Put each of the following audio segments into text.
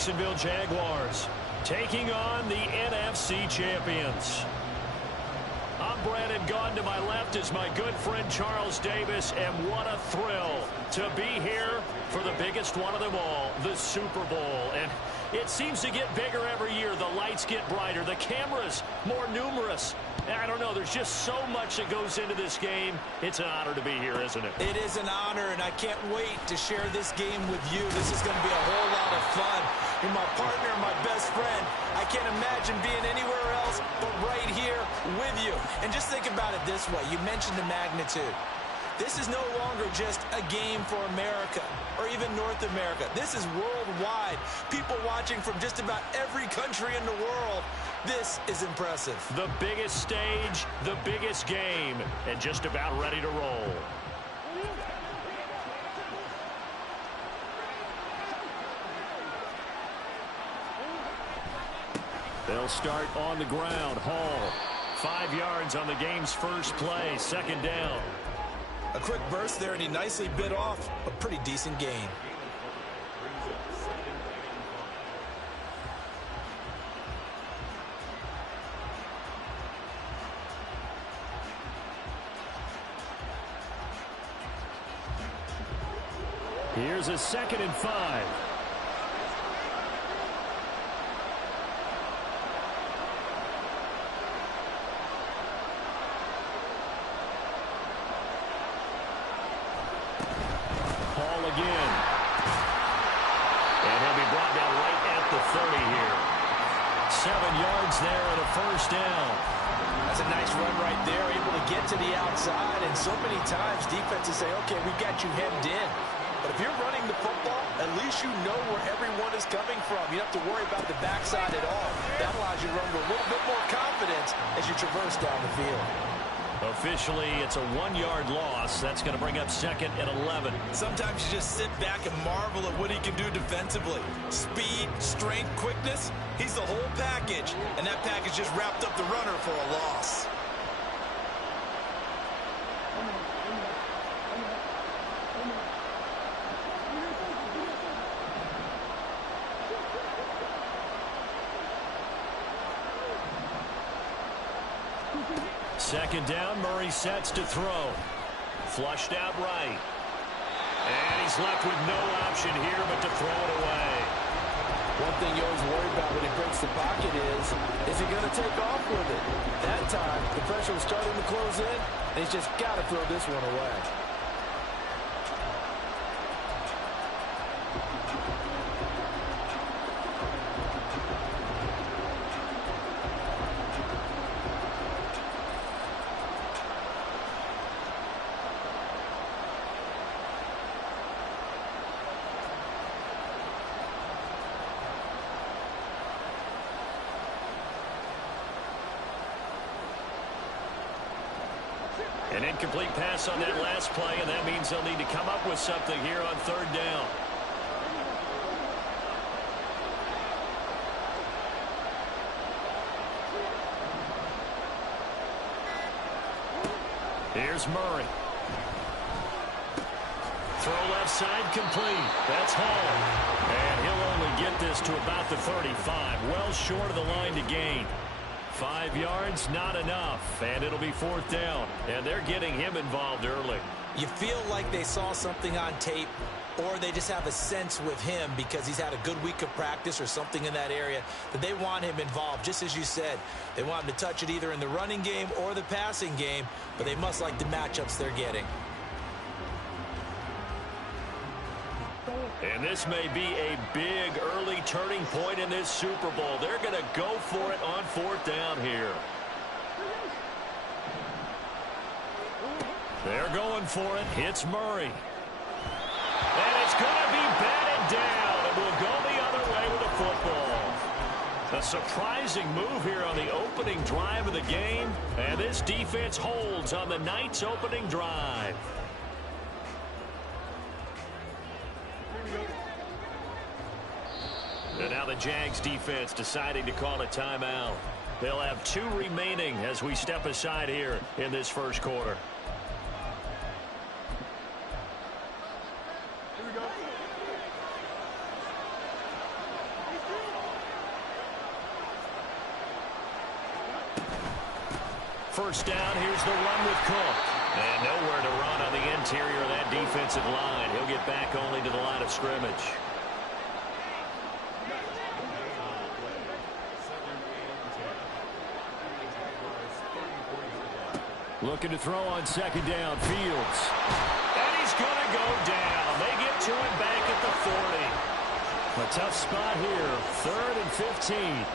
Jacksonville Jaguars taking on the NFC champions. I'm Brandon Gaudin. To my left is my good friend Charles Davis, and what a thrill to be here for the biggest one of them all, the Super Bowl. And it seems to get bigger every year. The lights get brighter, the cameras more numerous. I don't know, there's just so much that goes into this game. It's an honor to be here, isn't it? It is an honor, and I can't wait to share this game with you. This is going to be a whole lot of fun. You're my partner, my best friend. I can't imagine being anywhere else but right here with you. And just think about it this way. You mentioned the magnitude. This is no longer just a game for America or even North America. This is worldwide. People watching from just about every country in the world. This is impressive. The biggest stage, the biggest game, and just about ready to roll. They'll start on the ground. Hall, 5 yards on the game's first play, second down. A quick burst there, and he nicely bit off a pretty decent gain. Here's a 2nd and 5. Again. And he'll be brought down right at the 30 here. 7 yards there and a first down. That's a nice run right there, able to get to the outside. And so many times defenses say, okay, we got you hemmed in. But if you're running the football, at least you know where everyone is coming from. You don't have to worry about the backside at all. That allows you to run with a little bit more confidence as you traverse down the field. Officially, it's a 1-yard loss. That's going to bring up 2nd and 11. Sometimes you just sit back and marvel at what he can do defensively. Speed, strength, quickness, he's the whole package. And that package just wrapped up the runner for a loss. Second down, Murray sets to throw. Flushed out right. And he's left with no option here but to throw it away. One thing you always worry about when he breaks the pocket is he going to take off with it? That time, the pressure was starting to close in, and he's just got to throw this one away. An incomplete pass on that last play, and that means they'll need to come up with something here on 3rd down. Here's Murray. Throw left side complete. That's Hall. And he'll only get this to about the 35. Well short of the line to gain. 5 yards, not enough, and it'll be 4th down. And they're getting him involved early. You feel like they saw something on tape, or they just have a sense with him because he's had a good week of practice or something in that area that they want him involved. Just as you said, they want him to touch it either in the running game or the passing game, but they must like the matchups they're getting. And this may be a big early turning point in this Super Bowl. They're going to go for it on 4th down here. They're going for it. Hits Murray. And it's going to be batted down. And we'll go the other way with the football. A surprising move here on the opening drive of the game. And this defense holds on the night's opening drive. And now the Jags defense deciding to call a timeout. They'll have 2 remaining as we step aside here in this first quarter. First down, here's the run with Cook. And nowhere to run on the interior of that defensive line. He'll get back only to the line of scrimmage. Looking to throw on second down, Fields. And he's going to go down. They get to him back at the 40. A tough spot here, 3rd and 15.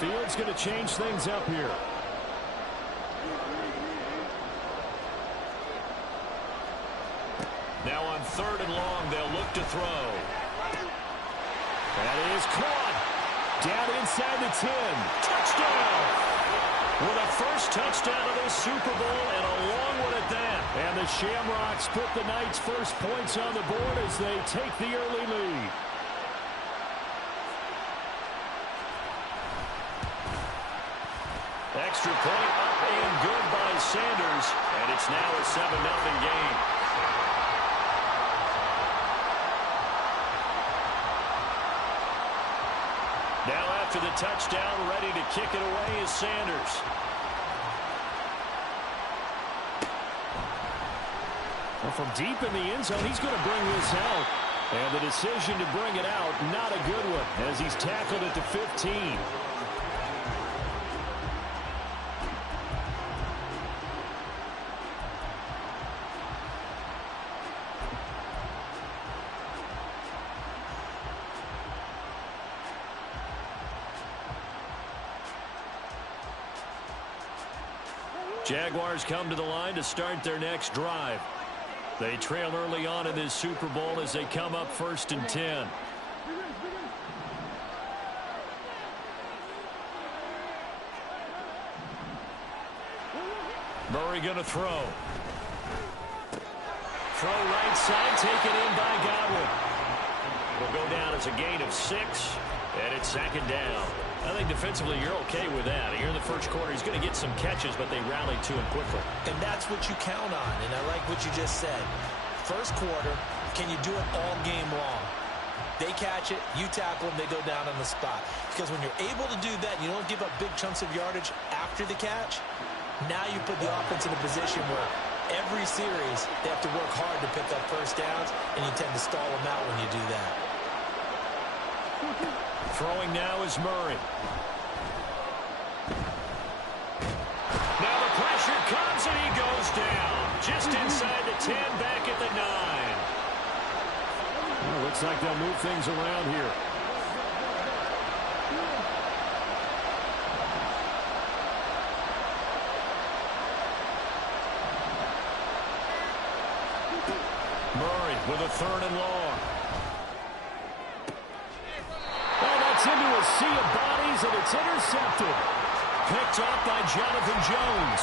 Fields going to change things up here. Now on 3rd and long, they'll look to throw. That is caught. Down inside the 10. Touchdown! With a first touchdown of this Super Bowl and a long one at that. And the Shamrocks put the Knights' first points on the board as they take the early lead. Extra point up and good by Sanders. And it's now a 7-0 game. Now after the touchdown, ready to kick it away is Sanders. Well, from deep in the end zone, he's going to bring this out. And the decision to bring it out, not a good one, as he's tackled at the 15. Jaguars come to the line to start their next drive. They trail early on in this Super Bowl as they come up 1st and 10. Murray going to throw. Throw right side, taken in by Godwin. Will go down as a gain of 6, and it's 2nd down. I think defensively you're okay with that. Here in the first quarter, he's going to get some catches, but they rallied to him quickly. And that's what you count on, and I like what you just said. First quarter, can you do it all game long? They catch it, you tackle them, they go down on the spot. Because when you're able to do that, you don't give up big chunks of yardage after the catch, now you put the offense in a position where every series they have to work hard to pick up first downs, and you tend to stall them out when you do that. Throwing now is Murray. Now the pressure comes and he goes down. Just inside the 10, back at the 9. Well, looks like they'll move things around here. Murray with a 3rd and long. Into a sea of bodies, and it's intercepted. Picked up by Jonathan Jones.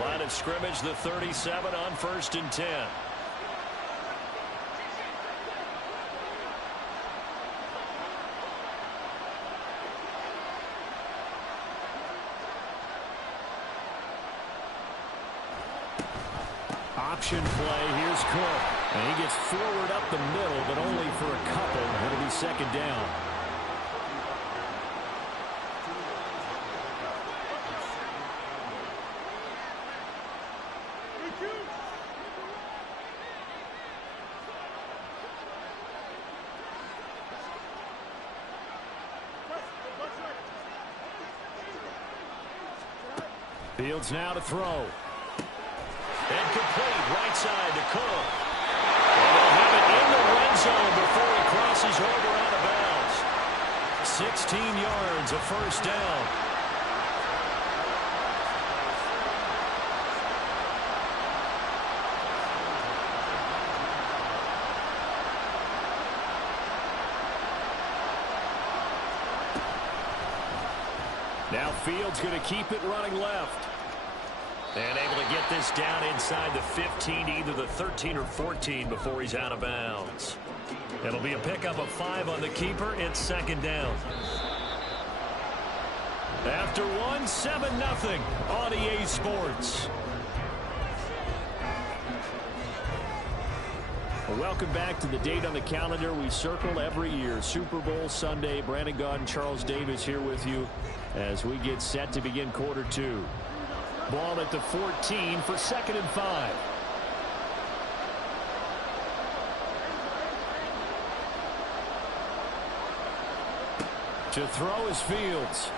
Line of scrimmage, the 37 on 1st and 10. Option play, here's Cook. And he gets forward up the middle, but only for a couple. It'll be 2nd down. Fields now to throw. And complete, right side to Cook. And they'll have it in the red zone before he crosses over out of bounds. 16 yards, a first down. Now Fields going to keep it running left. And able to get this down inside the 15, either the 13 or 14 before he's out of bounds. It'll be a pickup of 5 on the keeper. It's 2nd down. After one, 7-0 on EA Sports. Well, welcome back to the date on the calendar we circle every year. Super Bowl Sunday. Brandon Gaudin, Charles Davis here with you as we get set to begin quarter two. Ball at the 14 for 2nd and 5. To throw is Fields.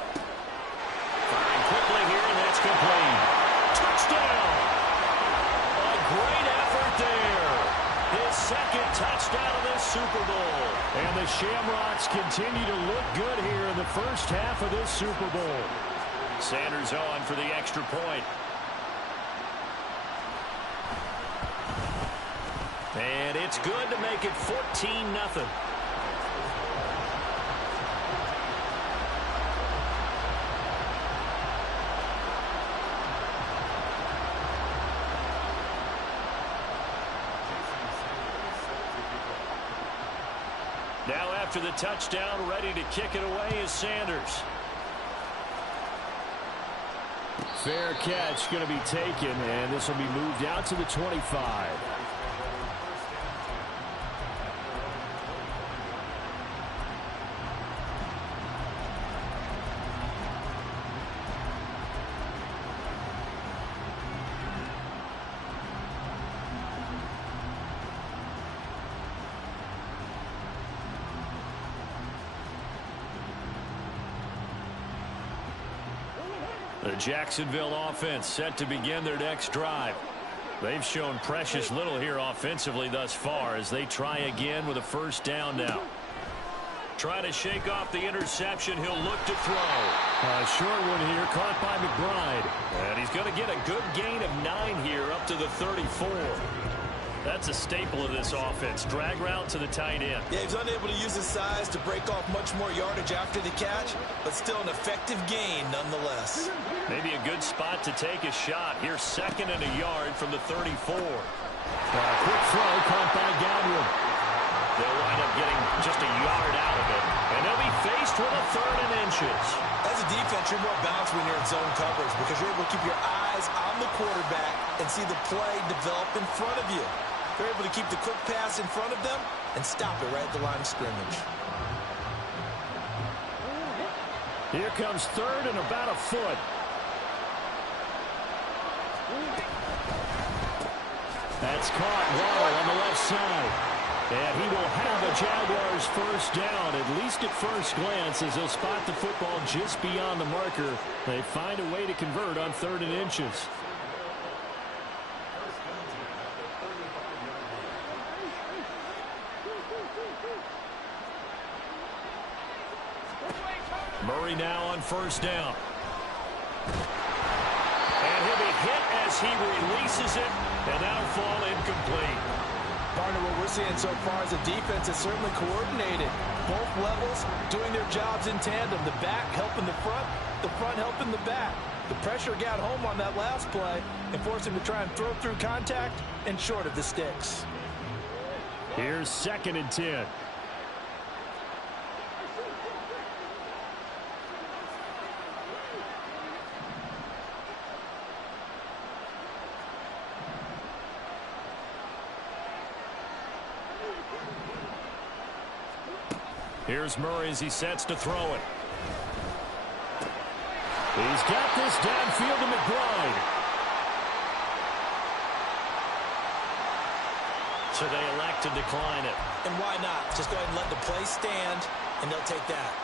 Firing quickly here, and that's complete. Touchdown! A great effort there. His 2nd touchdown of this Super Bowl. And the Shamrocks continue to look good here in the first half of this Super Bowl. Sanders on for the extra point. And it's good to make it 14-0. Now after the touchdown, ready to kick it away is Sanders. Fair catch going to be taken, and this will be moved out to the 25. The Jacksonville offense set to begin their next drive. They've shown precious little here offensively thus far as they try again with a first down now. Trying to shake off the interception, he'll look to throw. A short one here, caught by McBride. And he's going to get a good gain of 9 here up to the 34. That's a staple of this offense. Drag route to the tight end. Yeah, he's unable to use his size to break off much more yardage after the catch, but still an effective gain nonetheless. Maybe a good spot to take a shot. Here's 2nd and a yard from the 34. Quick throw caught by Godwin. They'll wind up getting just a yard out of it, and they'll be faced with a 3rd and inches. As a defense, you're more balanced when you're in zone coverage because you're able to keep your eyes on the quarterback and see the play develop in front of you. They're able to keep the quick pass in front of them and stop it right at the line of scrimmage. Here comes 3rd and about a foot. That's caught Waddle on the left side. And he will have a Jaguars first down, at least at first glance, as they'll spot the football just beyond the marker. They find a way to convert on 3rd and inches. Murray now on first down. And he'll be hit as he releases it, and that'll fall incomplete. Partner, what we're seeing so far is a defense that's certainly coordinated. Both levels doing their jobs in tandem. The back helping the front helping the back. The pressure got home on that last play and forced him to try and throw through contact and short of the sticks. Here's 2nd and 10. Here's Murray as he sets to throw it. He's got this downfield to McBride. So they elect to decline it. And why not? Just go ahead and let the play stand, and they'll take that.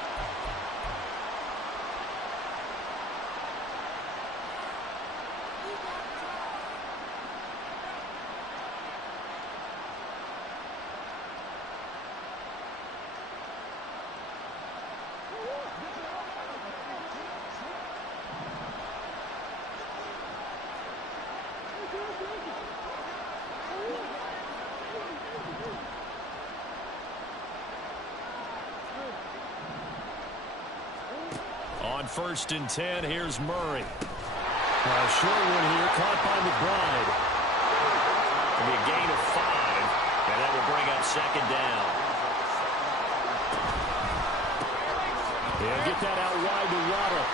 On 1st and 10, here's Murray. A short one here, caught by McBride. It'll be a gain of 5, and that will bring up 2nd down. He'll get that out wide to Waddle.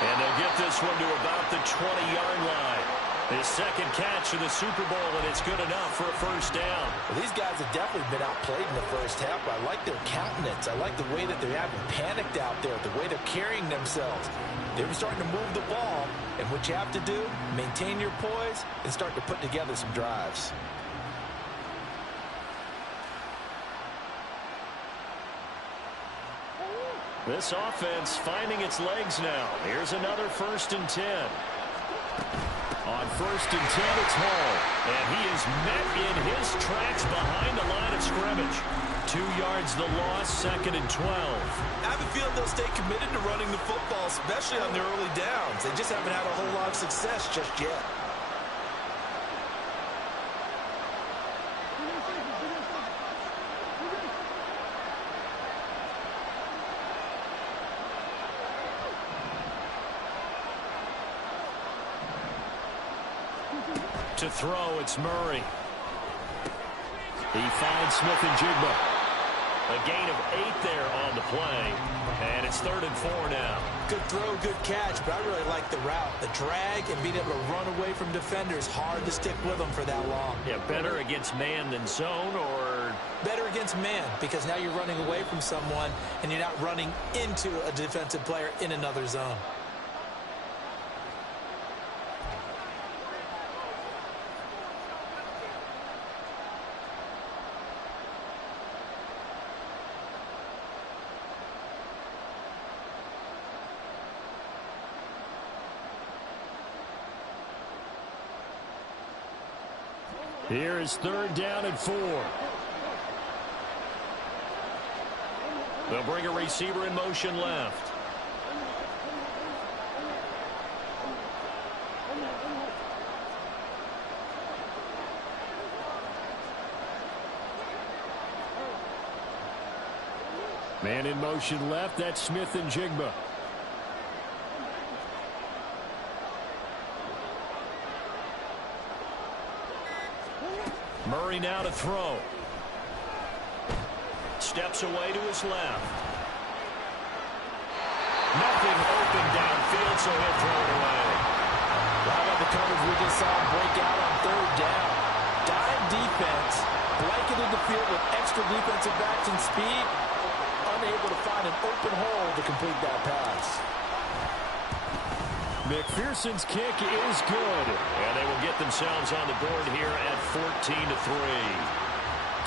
And they'll get this one to about the 20-yard line. His second catch of the Super Bowl, and it's good enough for a first down. Well, these guys have definitely been outplayed in the first half, but I like their countenance. I like the way that they haven't panicked out there, the way they're carrying themselves. They were starting to move the ball, and what you have to do, maintain your poise and start to put together some drives. This offense finding its legs now. Here's another 1st and 10. On 1st and 10, it's Hall. And he is met in his tracks behind the line of scrimmage. 2 yards the loss, 2nd and 12. I have a feeling they'll stay committed to running the football, especially on their early downs. They just haven't had a whole lot of success just yet. To throw, it's Murray. He finds Smith and Jigba. A gain of 8 there on the play. And it's 3rd and 4 now. Good throw, good catch, but I really like the route. The drag and being able to run away from defenders. Hard to stick with them for that long. Yeah, better against man than zone, or? Better against man, because now you're running away from someone and you're not running into a defensive player in another zone. Here is 3rd down and 4. They'll bring a receiver in motion left. Man in motion left, that's Smith and Jigba. Murray now to throw. Steps away to his left. Nothing open downfield, so he'll throw it away. How about the coverage we just saw break out on 3rd down? Dime defense, blanketed the field with extra defensive backs and speed, unable to find an open hole to complete that pass. McPherson's kick is good, and they will get themselves on the board here at 14-3.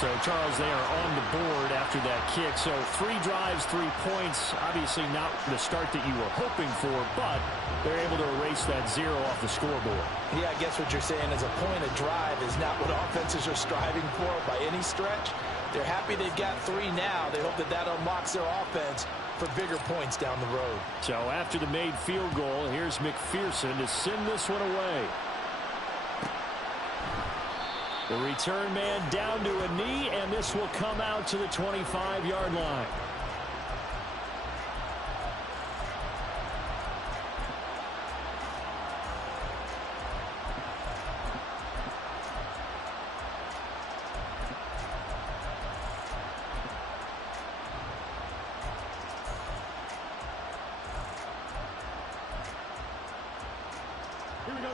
So, Charles, they are on the board after that kick. So, 3 drives, 3 points. Obviously not the start that you were hoping for, but they're able to erase that 0 off the scoreboard. Yeah, I guess what you're saying is a point of drive is not what offenses are striving for by any stretch. They're happy they've got 3 now. They hope that that unlocks their offense for bigger points down the road. So after the made field goal, here's McPherson to send this one away. The return man down to a knee, and this will come out to the 25-yard line.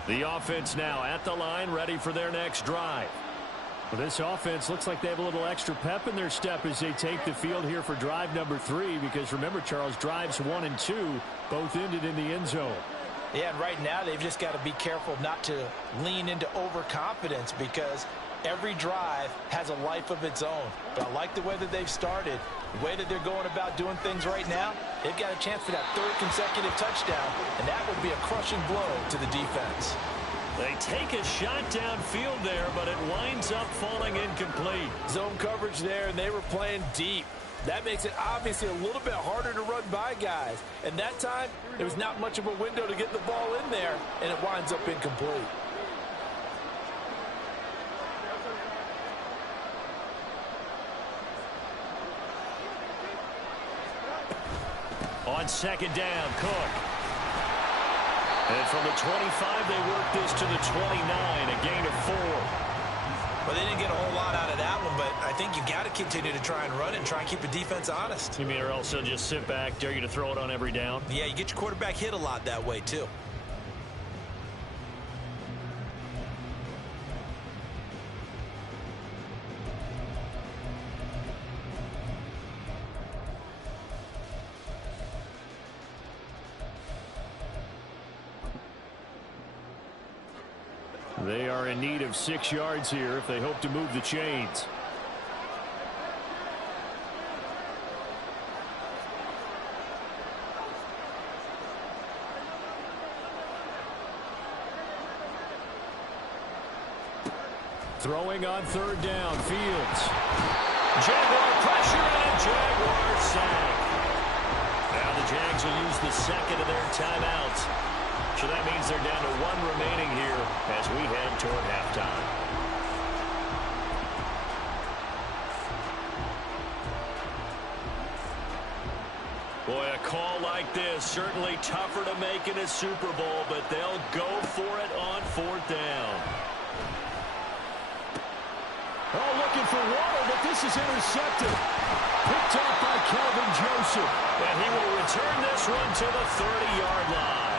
The offense now at the line, ready for their next drive. Well, this offense looks like they have a little extra pep in their step as they take the field here for drive number 3, because remember, Charles, drives 1 and 2 both ended in the end zone. Yeah, and right now they've just got to be careful not to lean into overconfidence, because every drive has a life of its own. But I like the way that they've started, the way that they're going about doing things right now. They've got a chance for that 3rd consecutive touchdown, and that would be a crushing blow to the defense. They take a shot downfield there, but it winds up falling incomplete. Zone coverage there, and they were playing deep. That makes it obviously a little bit harder to run by guys. And that time, there was not much of a window to get the ball in there, and it winds up incomplete. On 2nd down, Cook. And from the 25, they work this to the 29, a gain of 4. Well, they didn't get a whole lot out of that one, but I think you got to continue to try and run and try and keep the defense honest. You mean or else they'll just sit back, dare you to throw it on every down? Yeah, you get your quarterback hit a lot that way, too. They are in need of 6 yards here if they hope to move the chains. Throwing on 3rd down, Fields. Jaguar pressure and a Jaguar sack. Now the Jags will use the second of their timeouts. So that means they're down to 1 remaining here as we head toward halftime. Boy, a call like this, certainly tougher to make in a Super Bowl, but they'll go for it on 4th down. Oh, looking for water, but this is intercepted. Picked up by Kelvin Joseph. And he will return this one to the 30-yard line.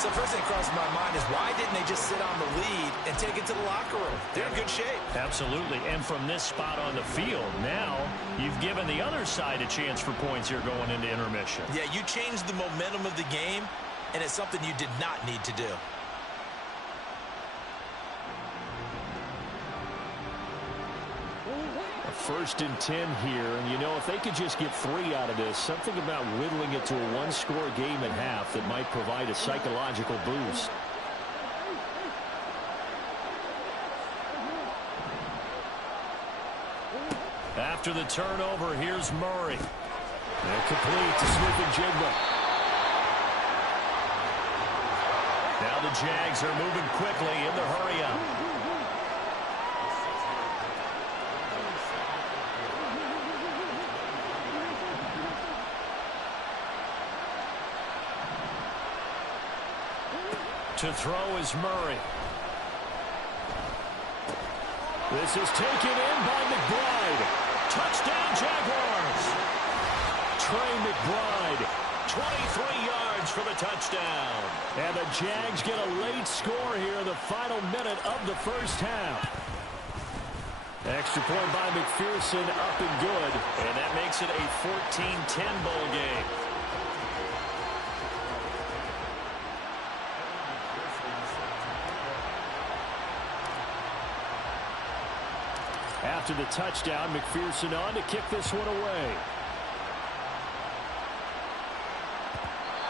So first thing crossed my mind is why didn't they just sit on the lead and take it to the locker room? They're in good shape. Absolutely. And from this spot on the field, now you've given the other side a chance for points here going into intermission. Yeah, you changed the momentum of the game, and it's something you did not need to do. A 1st and 10 here, and you know, if they could just get 3 out of this, something about whittling it to a 1-score game at half that might provide a psychological boost. After the turnover, here's Murray. And complete to Smith-Njigba. Now the Jags are moving quickly in the hurry-up. To throw is Murray. This is taken in by McBride. Touchdown, Jaguars. Trey McBride, 23 yards for the touchdown. And the Jags get a late score here in the final minute of the 1st half. Extra point by McPherson, up and good. And that makes it a 14-10 bowl game. After the touchdown, McPherson on to kick this one away.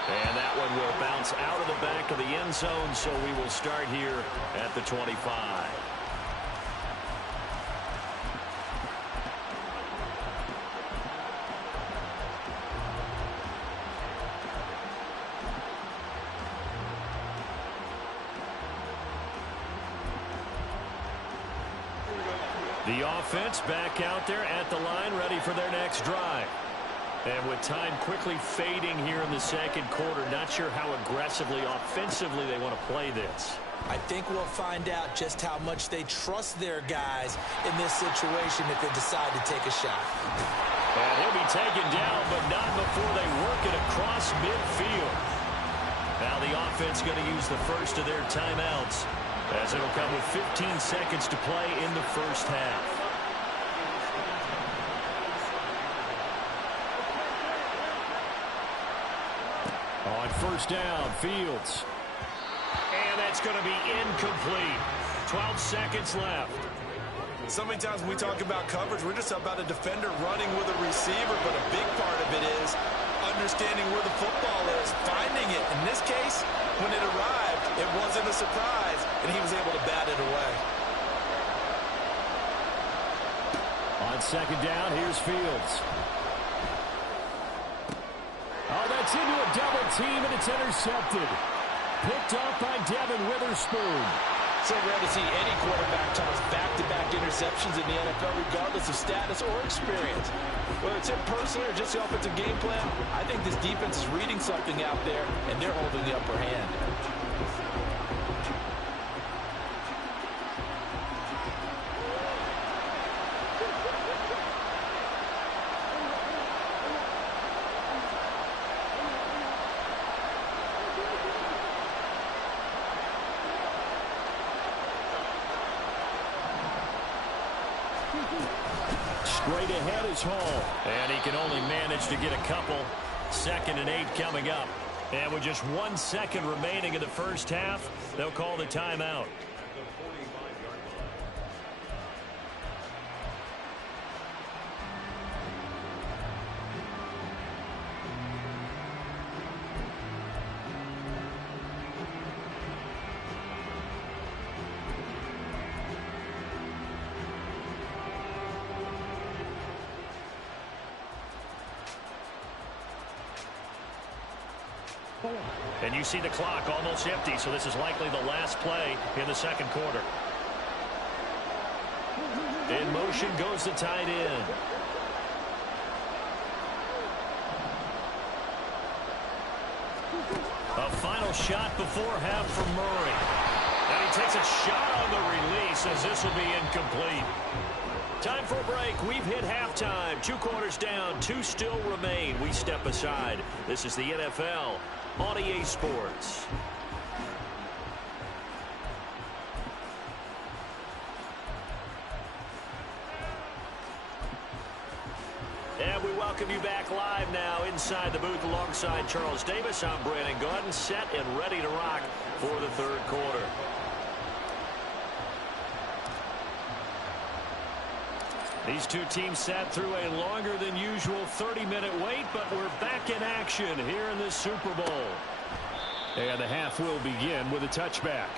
And that one will bounce out of the back of the end zone, so we will start here at the 25. The offense back out there at the line, ready for their next drive. And with time quickly fading here in the 2nd quarter, not sure how aggressively, offensively they want to play this. I think we'll find out just how much they trust their guys in this situation if they decide to take a shot. And he'll be taken down, but not before they work it across midfield. Now the offense going to use the first of their timeouts, as it'll come with 15 seconds to play in the 1st half. On 1st down, Fields. And that's going to be incomplete. 12 seconds left. So many times when we talk about coverage, we're just about a defender running with a receiver, but a big part of it is understanding where the football is, finding it. In this case, when it arrived, it wasn't a surprise, and he was able to bat it away. On 2nd down, here's Fields. Oh, that's into a double team, and it's intercepted. Picked off by Devin Witherspoon. So rare to see any quarterback toss back-to-back interceptions in the NFL, regardless of status or experience. Whether it's him personally or just the offensive game plan, I think this defense is reading something out there, and they're holding the upper hand. Straight ahead is Hall. And he can only manage to get a couple. 2nd and 8 coming up. And with just 1 second remaining in the first half, they'll call the timeout. And you see the clock almost empty, so this is likely the last play in the second quarter. In motion goes the tight end. A final shot before half from Murray. And he takes a shot on the release as this will be incomplete. Time for a break. We've hit halftime. 2 quarters down. 2 still remain. We step aside. This is the NFL on EA Sports. And we welcome you back live now inside the booth alongside Charles Davis. I'm Brandon Gaudin, set and ready to rock for the third quarter. These two teams sat through a longer than usual 30-minute wait, but we're back in action here in this Super Bowl. And the half will begin with a touchback.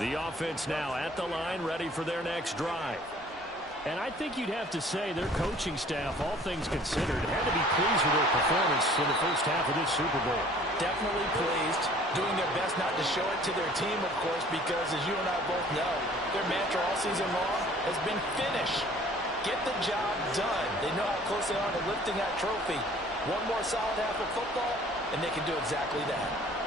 The offense now at the line, ready for their next drive. And I think you'd have to say their coaching staff, all things considered, had to be pleased with their performance in the first half of this Super Bowl. Definitely pleased, doing their best not to show it to their team, of course, because as you and I both know, their mantra all season long has been finish. Get the job done. They know how close they are to lifting that trophy. One more solid half of football, and they can do exactly that.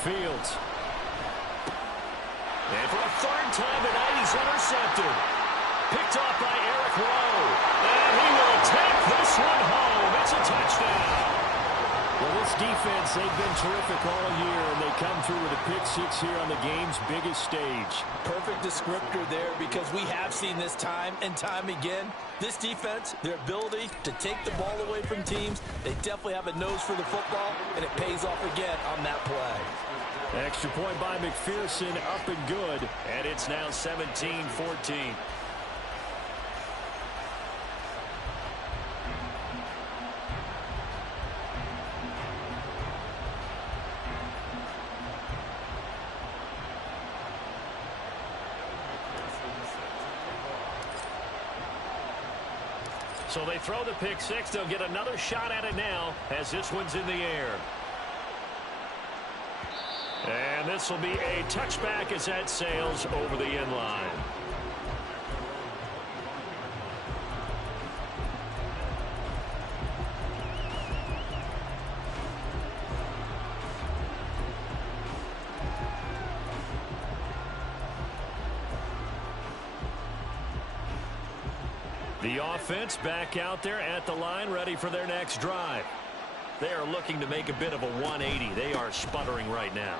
Fields. And for a third time tonight, he's intercepted. Picked off by Eric Rowe. And he will take this one home. It's a touchdown. Well, this defense, they've been terrific all year, and they come through with a pick-6 here on the game's biggest stage. Perfect descriptor there, because we have seen this time and time again. This defense, their ability to take the ball away from teams, they definitely have a nose for the football, and it pays off again on that play. Extra point by McPherson, up and good, and it's now 17-14. So they throw the pick-6. They'll get another shot at it now as this one's in the air. And this will be a touchback as that sails over the end line. The offense back out there at the line, ready for their next drive. They are looking to make a bit of a 180. They are sputtering right now.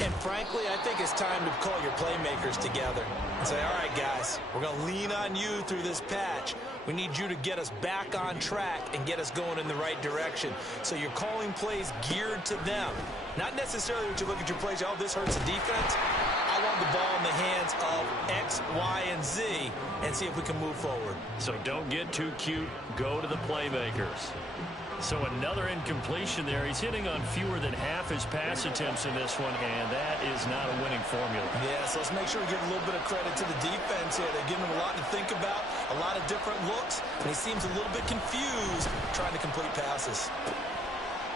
And frankly, I think it's time to call your playmakers together and say, all right, guys, we're going to lean on you through this patch. We need you to get us back on track and get us going in the right direction. So you're calling plays geared to them. Not necessarily when you look at your plays, oh, this hurts the defense. I want the ball in the hands of X, Y, and Z and see if we can move forward. So don't get too cute. Go to the playmakers. So another incompletion there. He's hitting on fewer than half his pass attempts in this one, and that is not a winning formula. Yeah, so let's make sure we give a little bit of credit to the defense here. They're giving him a lot to think about, a lot of different looks, and he seems a little bit confused trying to complete passes.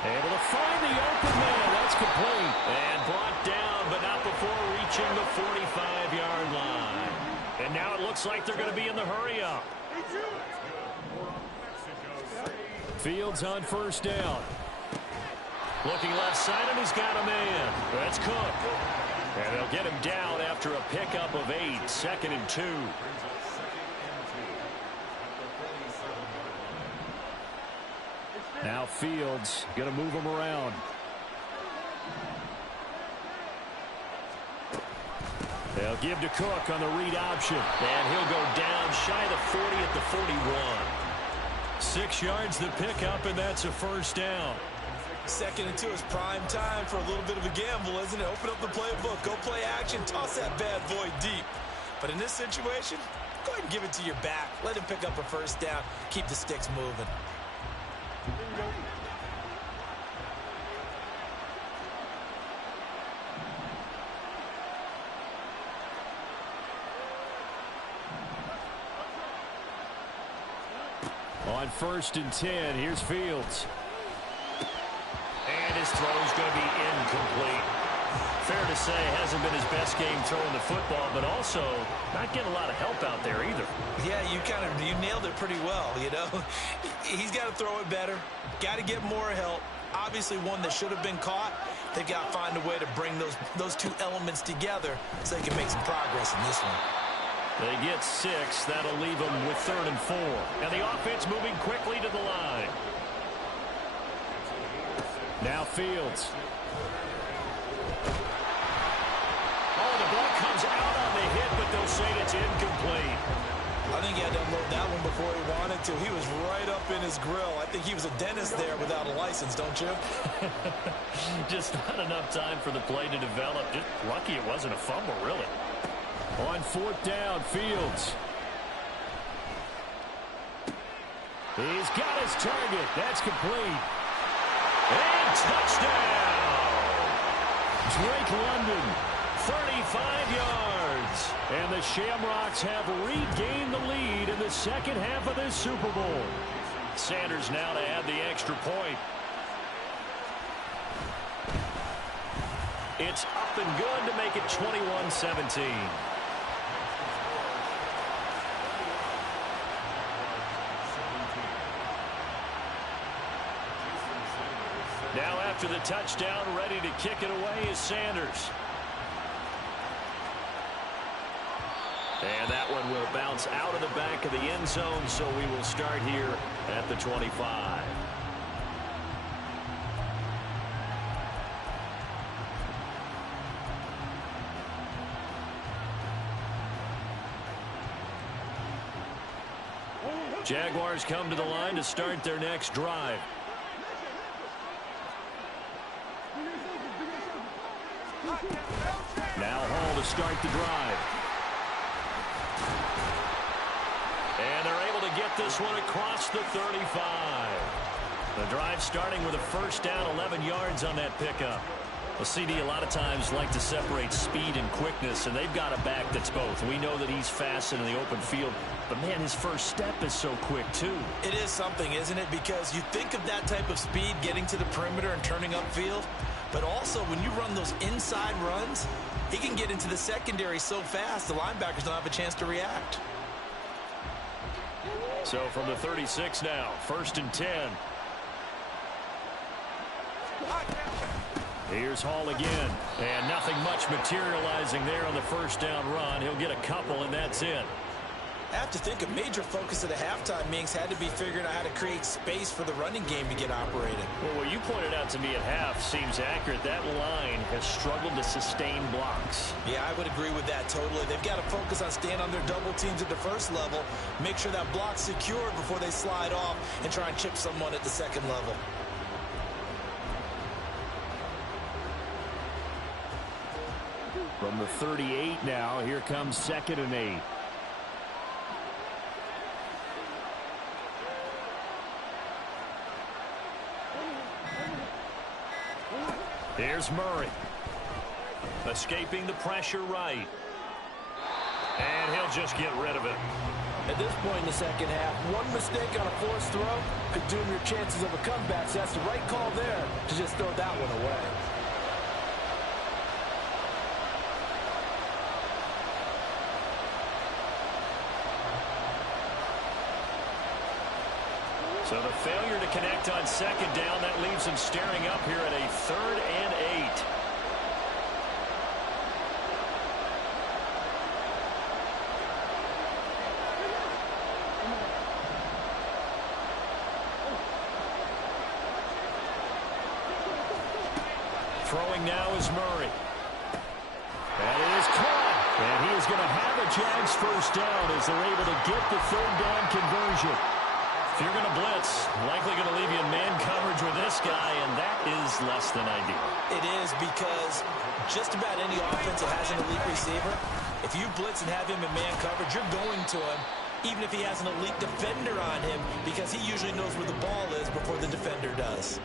Able to find the open man. That's complete. And brought down, but not before reaching the 45-yard line. And now it looks like they're going to be in the hurry-up. Fields on first down. Looking left side, and he's got a man. That's Cook. And they'll get him down after a pickup of 8, 2nd and 2. Now Fields going to move him around. They'll give to Cook on the read option. And he'll go down shy of the 40 at the 41. 6 yards the pickup, and that's a first down. 2nd and 2 is prime time for a little bit of a gamble, isn't it? Open up the playbook, go play action, toss that bad boy deep. But in this situation, go ahead and give it to your back. Let him pick up a first down. Keep the sticks moving. On 1st and 10, here's Fields. And his throw's going to be incomplete. Fair to say, hasn't been his best game throwing the football, but also not getting a lot of help out there either. Yeah, you nailed it pretty well, you know. He's got to throw it better. Got to get more help. Obviously one that should have been caught. They've got to find a way to bring those two elements together so they can make some progress in this one. They get 6. That'll leave them with 3rd and 4. And the offense moving quickly to the line. Now Fields. Oh, the ball comes out on the hit, but they'll say it's incomplete. I think he had to unload that one before he wanted to. He was right up in his grill. I think he was a dentist there without a license, don't you? Just not enough time for the play to develop. Just lucky it wasn't a fumble, really. On 4th down, Fields. He's got his target. That's complete. And touchdown! Drake London, 35 yards. And the Shamrocks have regained the lead in the 2nd half of this Super Bowl. Sanders now to add the extra point. It's up and good to make it 21-17. Now after the touchdown, ready to kick it away is Sanders. And that one will bounce out of the back of the end zone, so we will start here at the 25. Jaguars come to the line to start their next drive. Now Hall to start the drive. And they're able to get this one across the 35. The drive starting with a first down, 11 yards on that pickup. Well, CD a lot of times like to separate speed and quickness, and they've got a back that's both. We know that he's fast in the open field, but man, his first step is so quick too. It is something, isn't it? Because you think of that type of speed getting to the perimeter and turning upfield, but also when you run those inside runs, he can get into the secondary so fast the linebackers don't have a chance to react. So from the 36 now, 1st and 10. Here's Hall again, and nothing much materializing there on the first down run. He'll get a couple, and that's it. I have to think a major focus of the halftime, Minks, had to be figuring out how to create space for the running game to get operated. Well, what you pointed out to me at half seems accurate. That line has struggled to sustain blocks. Yeah, I would agree with that totally. They've got to focus on staying on their double teams at the first level, make sure that block's secured before they slide off and try and chip someone at the second level. From the 38 now, here comes 2nd and 8. Here's Murray. Escaping the pressure right. And he'll just get rid of it. At this point in the second half, one mistake on a forced throw could doom your chances of a comeback. So that's the right call there to just throw that one away. So the failure to connect on second down, that leaves him staring up here at a 3rd and 8. Throwing now is Murray. That is caught. And he is going to have a Jags first down as they're able to get the 3rd down conversion. If you're going to blitz, likely going to leave you in man coverage with this guy, and that is less than ideal. It is, because just about any offense that has an elite receiver, if you blitz and have him in man coverage, you're going to him, even if he has an elite defender on him, because he usually knows where the ball is before the defender does.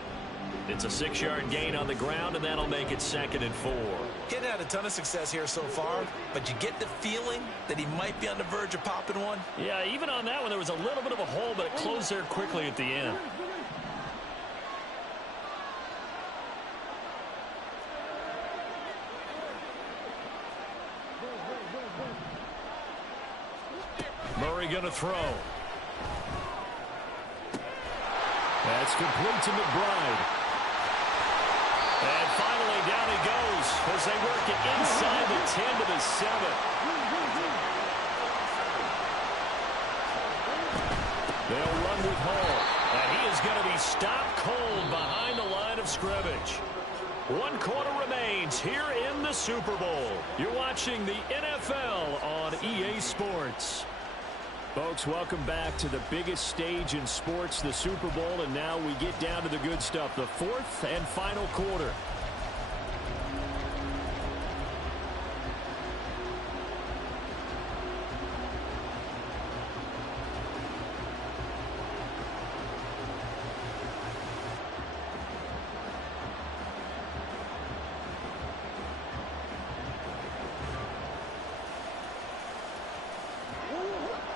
It's a 6-yard gain on the ground, and that'll make it 2nd and 4. Getting had a ton of success here so far, but you get the feeling that he might be on the verge of popping one. Yeah, even on that one, there was a little bit of a hole, but it closed there quickly at the end. Murray going to throw. That's complete to McBride. And finally, down he goes as they work it inside the 10 to the 7. They'll run with Hall. And he is going to be stopped cold behind the line of scrimmage. 1 quarter remains here in the Super Bowl. You're watching the NFL on EA Sports. Folks, welcome back to the biggest stage in sports, the Super Bowl, and now we get down to the good stuff, the 4th and final quarter.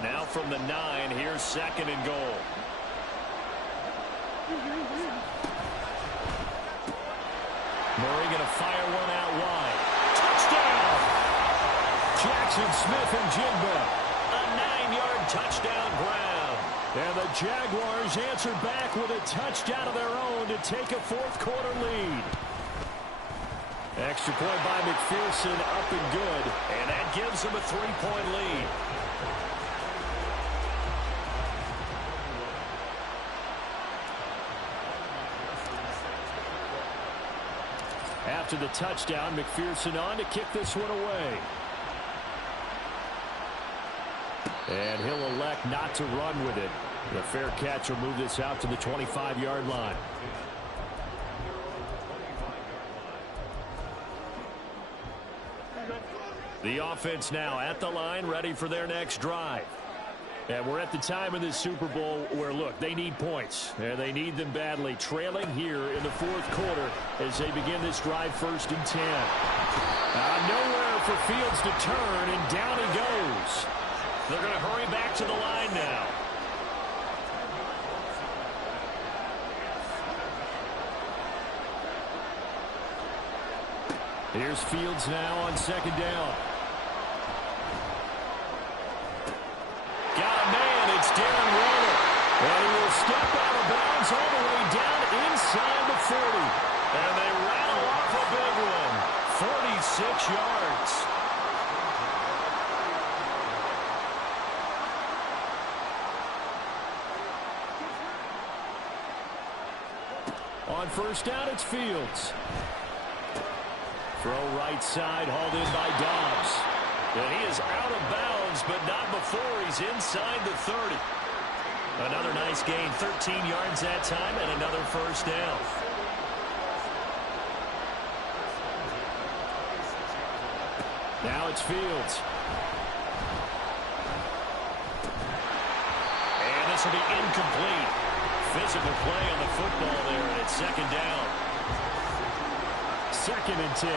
Now from the 9, here's 2nd and goal. Murray going to fire one out wide. Touchdown! Jackson Smith and Jigba. A 9-yard touchdown grab. And the Jaguars answer back with a touchdown of their own to take a 4th quarter lead. Extra point by McPherson, up and good. And that gives them a 3-point lead. After the touchdown, McPherson on to kick this one away. And he'll elect not to run with it. The fair catch will move this out to the 25-yard line. The offense now at the line, ready for their next drive. And we're at the time in this Super Bowl where, look, they need points. And they need them badly, trailing here in the 4th quarter as they begin this drive 1st and 10. Nowhere for Fields to turn, and down he goes. They're going to hurry back to the line now. Here's Fields now on 2nd down. Got a man, it's Darren Waller. And he will step out of bounds all the way down inside the 40. And they rattle off a big one. 46 yards. On 1st down, it's Fields. Throw right side, hauled in by Dobbs. And he is out of bounds, but not before he's inside the 30. Another nice gain, 13 yards that time, and another 1st down. Now it's Fields. And this will be incomplete. Physical play on the football there, and it's 2nd down. 2nd and 10.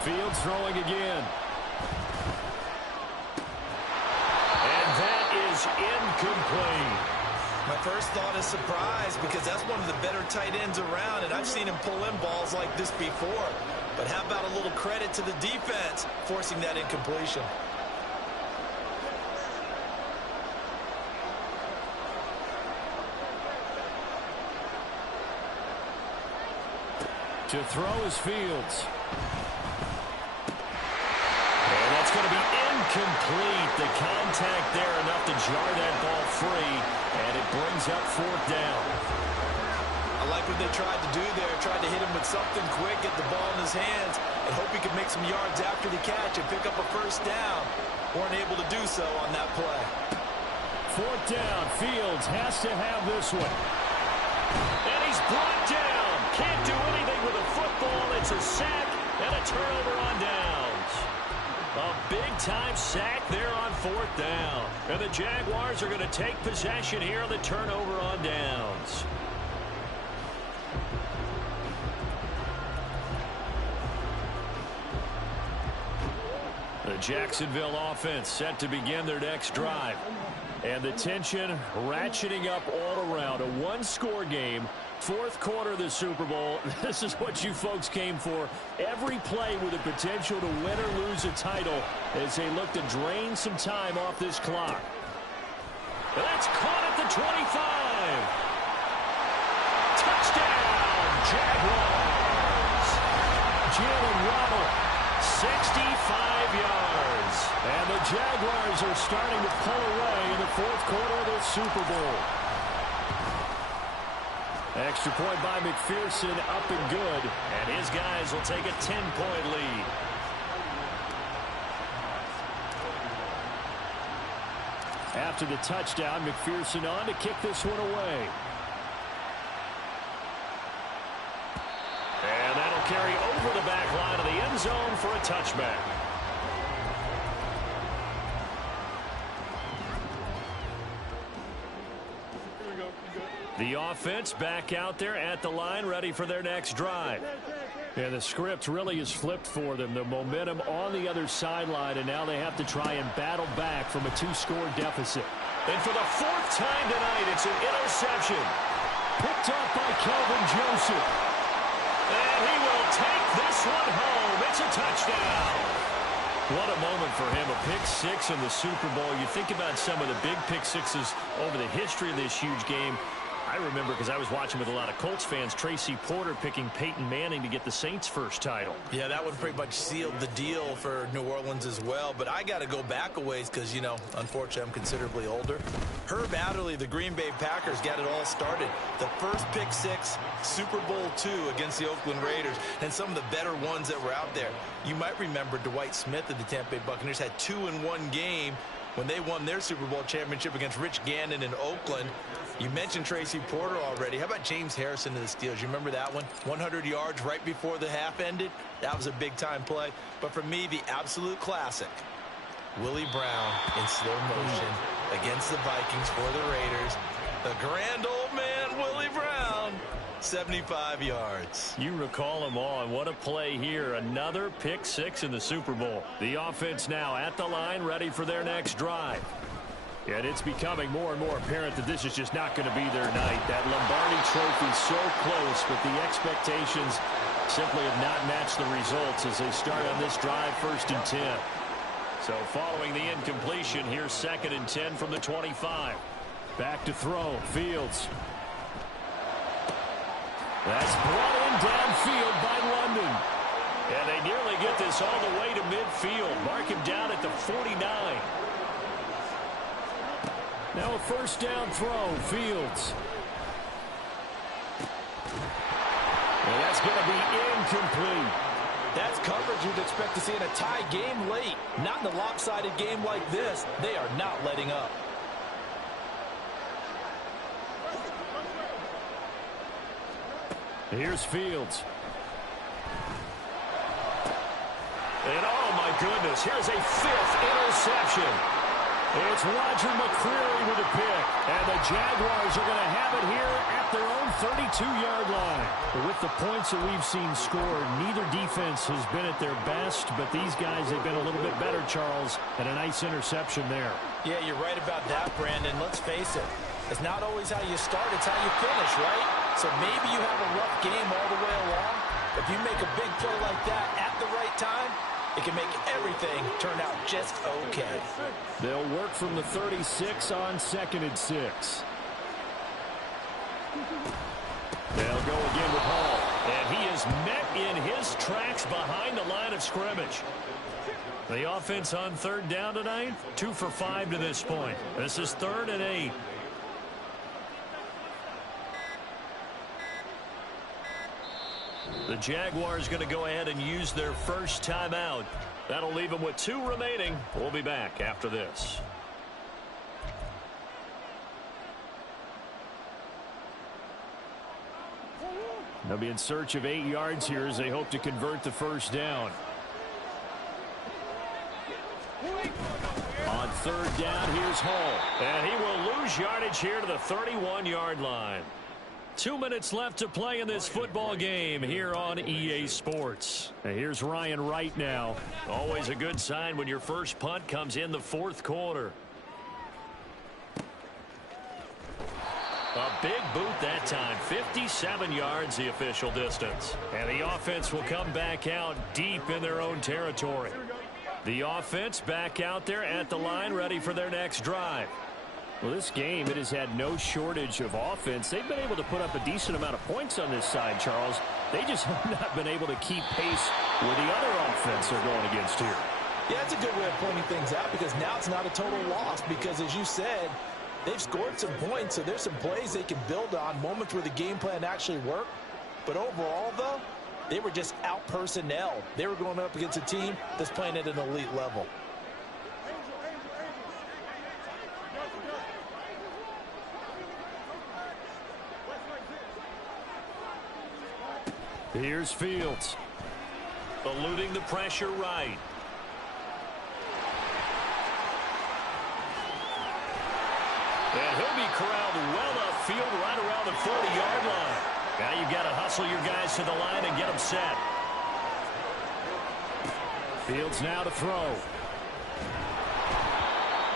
Fields throwing again. And that is incomplete. My first thought is surprise because that's one of the better tight ends around, and I've seen him pull in balls like this before. But how about a little credit to the defense forcing that incompletion? To throw is Fields. And that's going to be incomplete. The contact there enough to jar that ball free, and it brings up fourth down. I like what they tried to do there. Tried to hit him with something quick, get the ball in his hands, and hope he could make some yards after the catch and pick up a first down. Weren't able to do so on that play. Fourth down. Fields has to have this one. And he's brought down. Can't do anything with a football. It's a sack and a turnover on downs. A big-time sack there on fourth down. And the Jaguars are going to take possession here on the turnover on downs. The Jacksonville offense set to begin their next drive. And the tension ratcheting up all around. A one-score game. Fourth quarter of the Super Bowl. This is what you folks came for. Every play with the potential to win or lose a title as they look to drain some time off this clock. That's caught at the 25. Touchdown, Jaguars. Jalen Waddle, 65 yards. And the Jaguars are starting to pull away in the fourth quarter of the Super Bowl. Extra point by McPherson, up and good. And his guys will take a 10-point lead. After the touchdown, McPherson on to kick this one away. And that'll carry over the back line of the end zone for a touchback. The offense back out there at the line, ready for their next drive. And the script really is flipped for them. The momentum on the other sideline, and now they have to try and battle back from a two-score deficit. And for the fourth time tonight, it's an interception. Picked up by Kelvin Joseph. And he will take this one home. It's a touchdown. What a moment for him, a pick six in the Super Bowl. You think about some of the big pick sixes over the history of this huge game. I remember, because I was watching with a lot of Colts fans, Tracy Porter picking Peyton Manning to get the Saints' first title. Yeah, that would pretty much sealed the deal for New Orleans as well. But I got to go back a ways because, you know, unfortunately, I'm considerably older. Herb Adderley, the Green Bay Packers, got it all started. The first pick six, Super Bowl II against the Oakland Raiders, and some of the better ones that were out there. You might remember Dwight Smith of the Tampa Bay Buccaneers had 2 in one game when they won their Super Bowl championship against Rich Gannon in Oakland. You mentioned Tracy Porter already. How about James Harrison to the Steelers? You remember that one? 100 yards right before the half ended. That was a big-time play. But for me, the absolute classic, Willie Brown in slow motion against the Vikings for the Raiders. The grand old man, Willie Brown, 75 yards. You recall them all, and what a play here. Another pick six in the Super Bowl. The offense now at the line, ready for their next drive. And it's becoming more and more apparent that this is just not going to be their night. That Lombardi trophy so close, but the expectations simply have not matched the results as they start on this drive, 1st and 10. So following the incompletion, here's 2nd and 10 from the 25. Back to throw, Fields. That's brought in downfield by London. And they nearly get this all the way to midfield. Mark him down at the 49. Now a 1st down throw, Fields. And that's going to be incomplete. That's coverage you'd expect to see in a tie game late. Not in a lopsided game like this. They are not letting up. Here's Fields. And oh my goodness, here's a 5th interception. It's Roger McCreary with a pick. And the Jaguars are going to have it here at their own 32-yard line. With the points that we've seen scored, neither defense has been at their best, but these guys have been a little bit better, Charles, and a nice interception there. Yeah, you're right about that, Brandon. Let's face it. It's not always how you start, it's how you finish, right? So maybe you have a rough game all the way along. If you make a big play like that at the right time, it can make everything turn out just okay. They'll work from the 36 on 2nd and 6. They'll go again with Hall. And he is met in his tracks behind the line of scrimmage. The offense on 3rd down tonight, 2 for 5 to this point. This is 3rd and 8. The Jaguars going to go ahead and use their first timeout. That'll leave them with 2 remaining. We'll be back after this. They'll be in search of 8 yards here as they hope to convert the first down. On 3rd down, here's Hall. And he will lose yardage here to the 31-yard line. 2 minutes left to play in this football game here on EA Sports. And here's Ryan Wright now. Always a good sign when your first punt comes in the 4th quarter. A big boot that time. 57 yards the official distance. And the offense will come back out deep in their own territory. The offense back out there at the line, ready for their next drive. Well, this game, it has had no shortage of offense. They've been able to put up a decent amount of points on this side, Charles. They just have not been able to keep pace with the other offense they're going against here. Yeah, that's a good way of pointing things out, because now it's not a total loss, because as you said, they've scored some points, so there's some plays they can build on, moments where the game plan actually worked. But overall, though, they were just out personnel. They were going up against a team that's playing at an elite level. Here's Fields. Eluding the pressure right. And he'll be corralled well upfield right around the 40-yard line. Now you've got to hustle your guys to the line and get them set. Fields now to throw.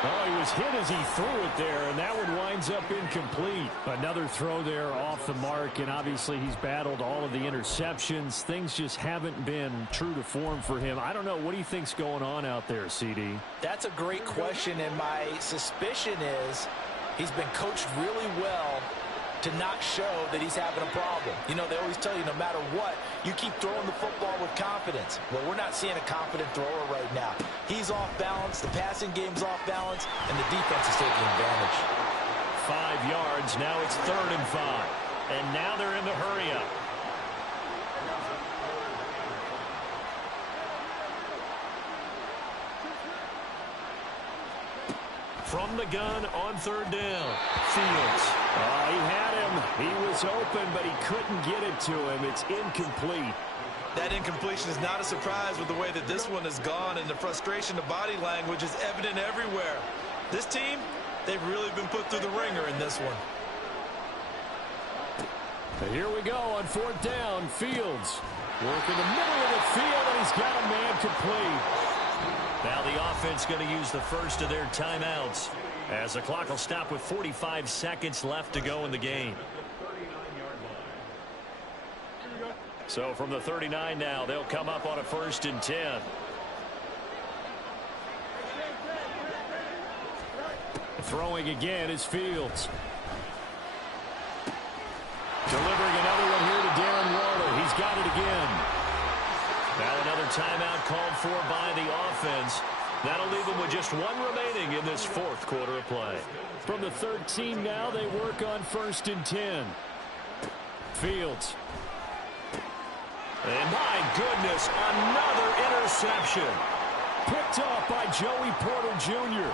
Oh, he was hit as he threw it there, and that one winds up incomplete. Another throw there off the mark, and obviously he's battled all of the interceptions. Things just haven't been true to form for him. I don't know. What do you think's going on out there, CD? That's a great question, and my suspicion is he's been coached really well to not show that he's having a problem. You know, they always tell you no matter what, you keep throwing the football with confidence. Well, we're not seeing a confident thrower right now. He's off balance, the passing game's off balance, and the defense is taking advantage. 5 yards, now it's 3rd and 5. And now they're in the hurry-up. From the gun on 3rd down. Fields. Oh, he had him. He was open, but he couldn't get it to him. It's incomplete. That incompletion is not a surprise with the way that this one has gone, and the frustration of body language is evident everywhere. This team, they've really been put through the ringer in this one. And here we go on 4th down. Fields. Work in the middle of the field, and he's got a man complete. Now the offense going to use the first of their timeouts as the clock will stop with 45 seconds left to go in the game. So from the 39 now, they'll come up on a 1st and 10. Throwing again is Fields. Delivering another one here to Darren Waller. He's got it again. Now another timeout called for by the offense. That'll leave them with just 1 remaining in this 4th quarter of play. From the 13 now, they work on 1st and 10. Fields. And my goodness, another interception. Picked off by Joey Porter Jr.